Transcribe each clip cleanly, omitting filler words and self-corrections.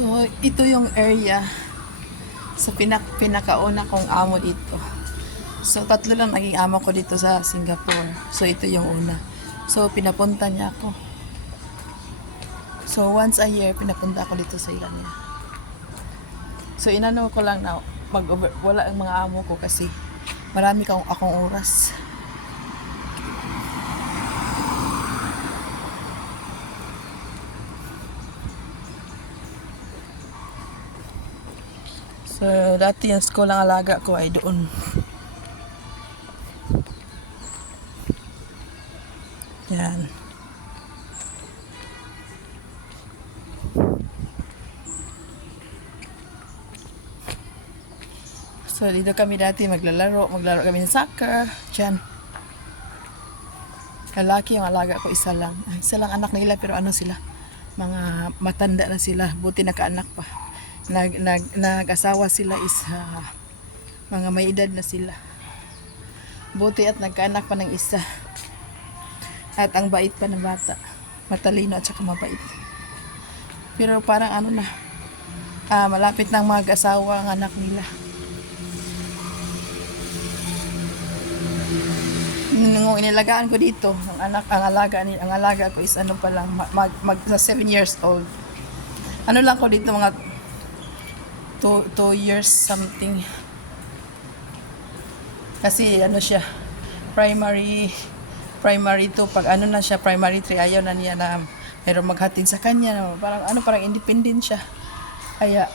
So, ito yung area sa pinakauna kong amo dito. So, 3 lang naging amo ko dito sa Singapore. So, ito yung una. So, pinapunta niya ako. So, once a year, pinapunta ako dito sa ilan niya. So, inano ko lang na wala ang mga amo ko kasi marami akong oras. So, dati yung school ang alaga ko ay doon. Yan. So, dito kami dati maglaro kami ng soccer. Diyan. Lalaki yung alaga ko, isa lang. Isa lang anak nila, pero ano sila? Mga matanda na sila. Buti nakaanak pa. Nag-asawa sila mga may edad na sila. Buti at nagkaanak pa ng isa. At ang bait pa ng bata. Matalino at saka mabait. Pero parang ano na, malapit nang mag-asawa ang anak nila. Nung inilagaan ko dito, ang alaga ko is ano pa lang, mag 7 years old. Ano lang ko dito, mga 2 years something. Kasi ano siya, primary 2, pag ano na siya, primary 3, ayaw na niya na mayroong maghatid sa kanya, no? Parang independent siya. Kaya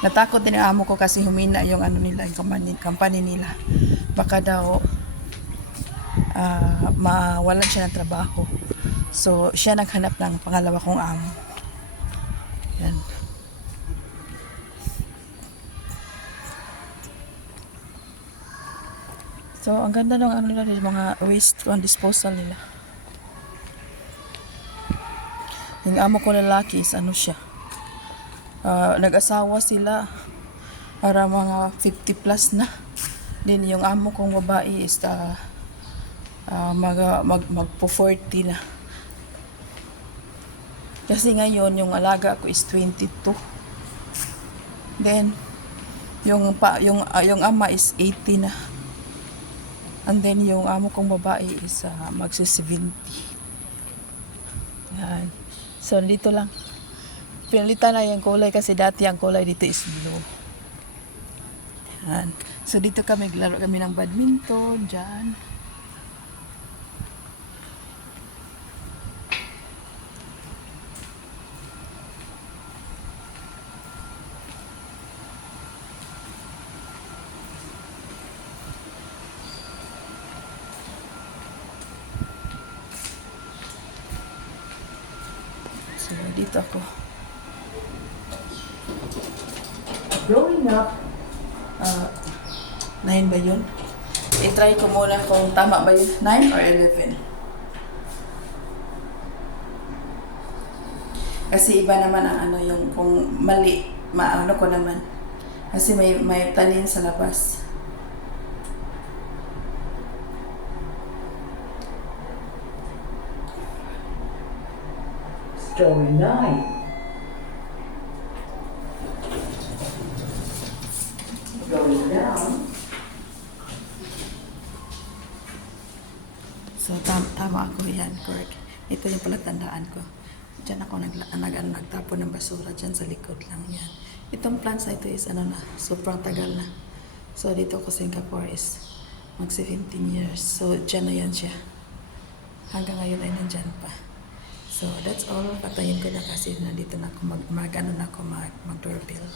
natakot din ang amo ko kasi humina yung ano nila, yung company nila. Baka daw mawalan siya ng trabaho. So, siya naghanap ng pangalawa kong amo. Yan. So, ang ganda ng ano nila, mga waste disposal nila. Yung amo ko lalaki is ano siya. Nag-asawa sila para mga 50 plus na. Then yung amo kong babae is magpo 40 na. Kasi ngayon yung alaga ko is 22. Then yung ama is 80 na. And then yung amo kong babae is magsi-70. Yan. So dito lang. Pinalitan na yung kulay kasi dati ang kulay dito is blue. Yan. So dito naglaro kami ng badminton dyan. So dito ako. Growing up, 9 ba yun? I-try ko muna kung tama ba yun. 9 or 11? Kasi iba naman ang ano yung kung mali, maano ko naman. Kasi may tanin sa labas. Story 9. Going down. So, tama ako yan, correct. Ito yung palatandaan ko. Diyan ako nagtapon ng basura, dyan sa likod lang yan. Itong plants na ito is sobrang tagal na. So, dito ko Singapore is mag 17 years. So, dyan na yan siya. Hanggang ngayon ay nandyan pa. So, that's all. Patayin ko na kasi nandito na ako mag-doorbell.